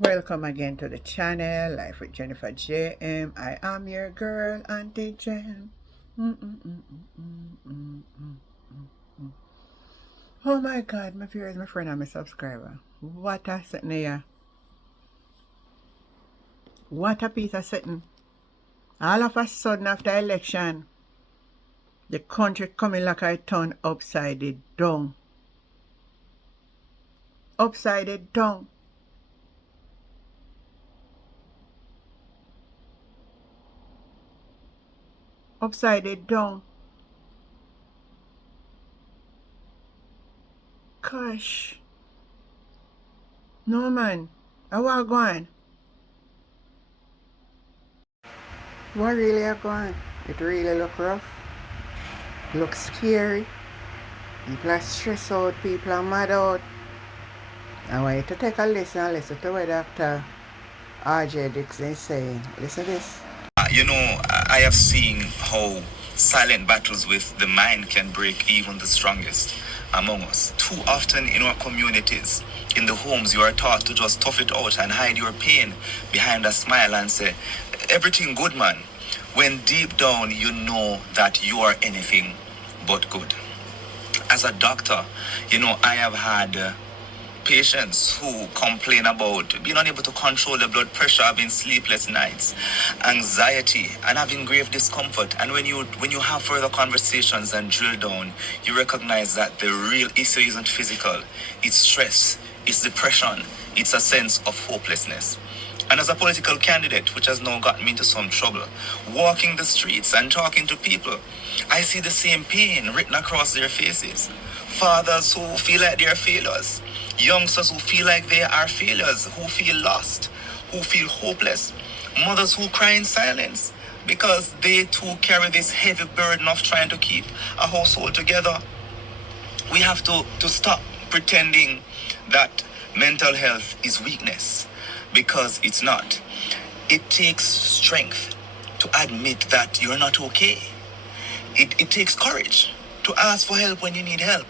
Welcome again to the channel, Life with Jennifer JM. I am your girl, Auntie Jen. Oh my God, my viewers, my friend, and my subscriber. What a setting here. What a piece of setting. All of a sudden after election, the country coming like I turn upside it down. Upside it down. Upside it down. Gosh. No man. How are going? What really are going? It really look rough. Look scary. People are stressed out, people are mad out. I want you to take a listen and listen to what Dr. R.J. Dixon is saying. Listen to this. I have seen how silent battles with the mind can break even the strongest among us. Too often in our communities, in the homes, you are taught to just tough it out and hide your pain behind a smile and say, everything good, man. When deep down you know that you are anything but good. As a doctor, I have had patients who complain about being unable to control their blood pressure, having sleepless nights, anxiety, and having grave discomfort. And when you have further conversations and drill down, you recognize that the real issue isn't physical. It's stress, it's depression, it's a sense of hopelessness. And as a political candidate, which has now gotten me into some trouble, walking the streets and talking to people, I see the same pain written across their faces. Fathers who feel like they are failures, youngsters who feel like they are failures, who feel lost, who feel hopeless, mothers who cry in silence because they too carry this heavy burden of trying to keep a household together. We have to stop pretending that mental health is weakness, because it's not. It takes strength to admit that you're not okay. It takes courage to ask for help when you need help.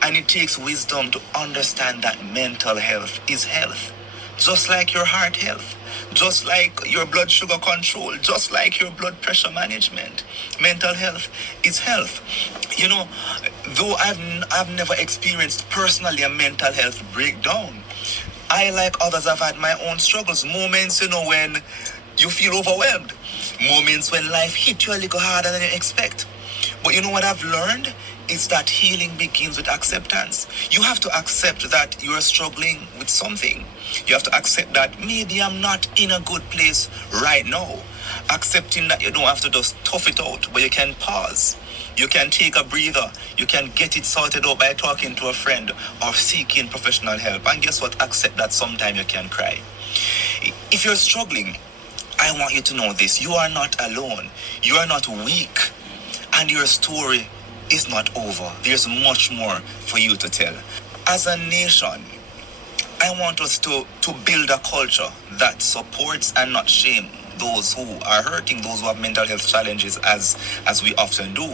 And it takes wisdom to understand that mental health is health. Just like your heart health, just like your blood sugar control, just like your blood pressure management. Mental health is health. Though I've never experienced personally a mental health breakdown, I, like others, have had my own struggles. Moments, when you feel overwhelmed. Moments when life hit you a little harder than you expect. But you know what I've learned? Is that healing begins with acceptance. You have to accept that you are struggling with something. You have to accept that maybe I'm not in a good place right now. Accepting that you don't have to just tough it out, but you can pause. You can take a breather. You can get it sorted out by talking to a friend or seeking professional help. And guess what? Accept that sometimes you can cry. If you're struggling, I want you to know this. You are not alone. You are not weak. And your story is not over. There's much more for you to tell. As a nation, I want us to build a culture that supports and not shame those who are hurting, those who have mental health challenges, as we often do.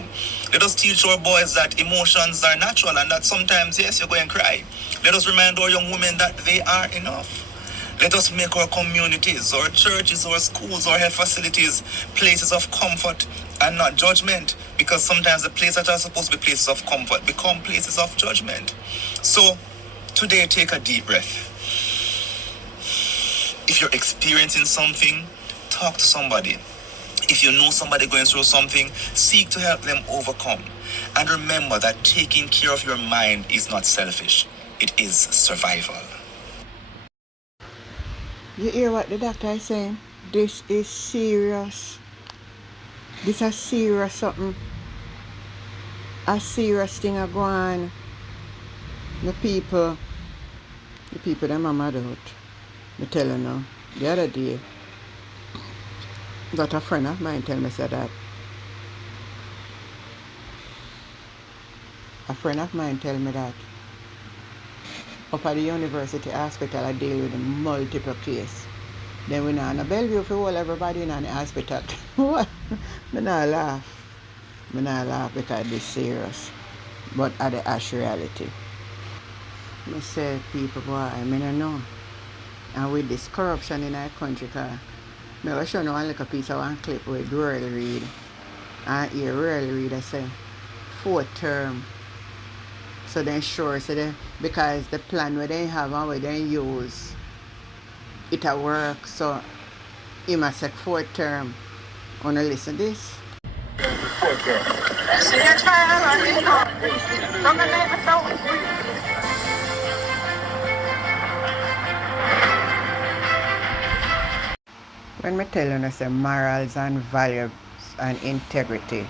Let us teach our boys that emotions are natural and that sometimes, yes, you're going to cry. Let us remind our young women that they are enough. Let us make our communities, our churches, our schools, our health facilities places of comfort and not judgment, because sometimes the places that are supposed to be places of comfort become places of judgment. So today, take a deep breath. If you're experiencing something, talk to somebody. If you know somebody going through something, seek to help them overcome. And remember that taking care of your mind is not selfish. It is survival. You hear what the doctor is saying? This is serious. This is serious something. A serious thing are going on. The people them are mad out. I tell you now, the other day, got a friend of mine tell me said that. A friend of mine tell me that up at the university hospital I deal with multiple cases. Then we now in a Bellevue for all everybody in the hospital. What? I not laugh. I not laugh because it's serious. But at the harsh reality. I say people boy, I don't know. and with this corruption in our country. Cause I will show you one little piece of one clip with Royal read. And here Royal read I say 4th term. So then sure, so they, because the plan where they have and where they use it at work, so he must say 4th term. Wanna listen this? 4th term. When me tell you, say morals and values and integrity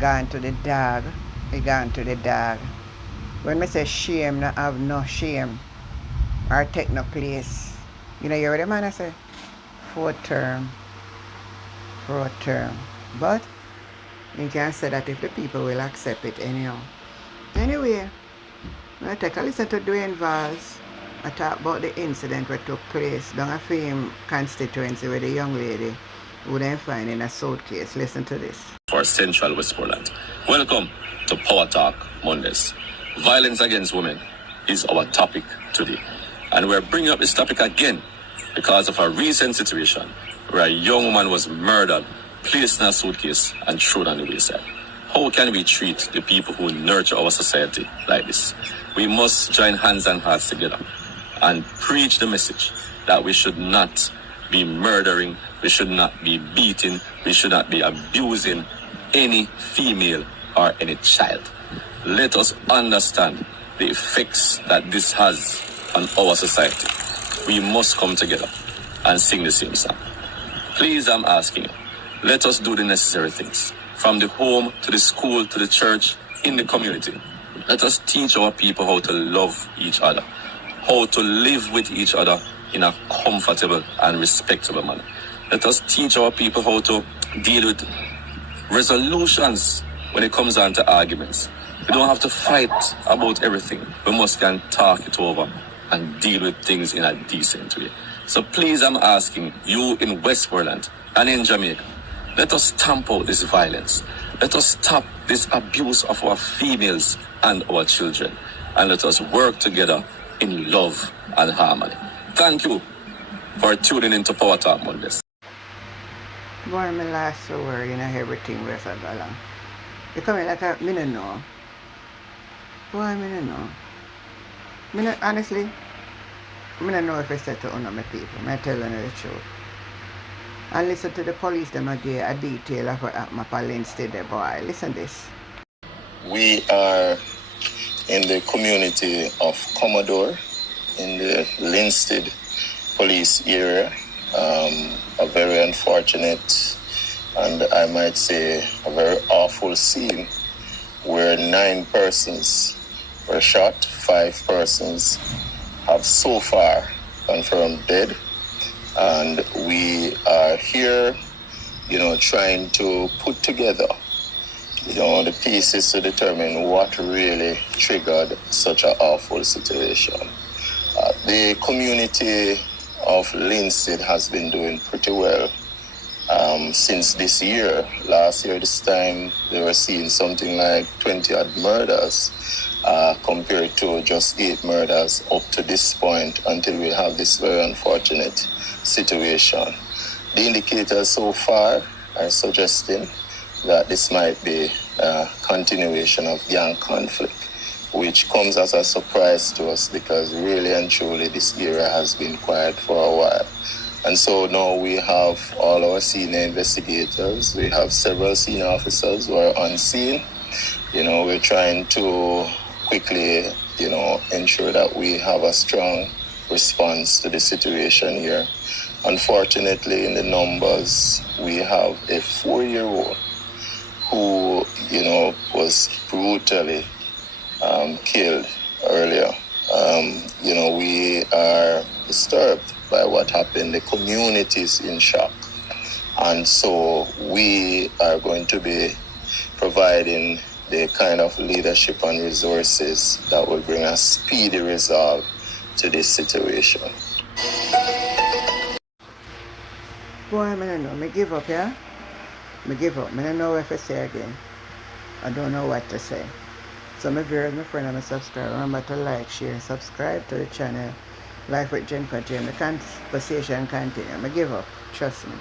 gone to the dog, it gone to the dog. When me say shame, not have no shame or take no place. You know, you hear the man I say 4th term, 4th term. But you can say that if the people will accept it anyhow. Anyway, when I take a listen to Dwayne Valls, I talk about the incident that took place down a film constituency where the young lady who they find in a suitcase. Listen to this. For Central Westmoreland. Welcome to Power Talk Mondays. Violence against women is our topic today. And we're bringing up this topic again because of a recent situation where a young woman was murdered, placed in a suitcase, and thrown on the wayside. How can we treat the people who nurture our society like this? We must join hands and hearts together and preach the message that we should not be murdering, we should not be beating, we should not be abusing any female or any child. Let us understand the effects that this has on our society. We must come together and sing the same song. Please, I'm asking you, let us do the necessary things. From the home, to the school, to the church, in the community. Let us teach our people how to love each other, how to live with each other in a comfortable and respectable manner. Let us teach our people how to deal with resolutions when it comes down to arguments. We don't have to fight about everything. We must can talk it over and deal with things in a decent way. So please, I'm asking you in Westmoreland and in Jamaica, let us stamp out this violence. Let us stop this abuse of our females and our children. And let us work together in love and harmony. Thank you for tuning into Power Talk Mondays. Boy, my last word in everything where I go along. You come in like a, me don't know. Boy, me don't know. Me not, honestly, me don't know if I said to honor my people. I tell you the truth. And listen to the police, them give a detail of what happened at Linstead there, boy. Listen this. We are in the community of Commodore in the Linstead police area. A very unfortunate and I might say a very awful scene where 9 persons were shot, 5 persons have so far confirmed dead, and we are here, trying to put together, the pieces to determine what really triggered such an awful situation. The community of Linstead has been doing pretty well since this year. Last year, this time, they were seeing something like 20-odd murders compared to just 8 murders up to this point until we have this very unfortunate situation. The indicators so far are suggesting that this might be a continuation of gang conflict, which comes as a surprise to us because really and truly this area has been quiet for a while. And so now we have all our senior investigators, we have several senior officers who are on scene. We're trying to quickly, ensure that we have a strong response to the situation here. Unfortunately, in the numbers, we have a 4-year-old who, was brutally killed earlier. We are disturbed by what happened. The community is in shock. And so we are going to be providing the kind of leadership and resources that will bring a speedy resolve to this situation. Boy, I don't know. Me give up, yeah? Me give up. I don't know what to say again. I don't know what to say. So my viewers, my friend, and my subscriber, remember to like, share, subscribe to the channel. Life with Jennifer Jane. The conversation continue. I give up. Trust me.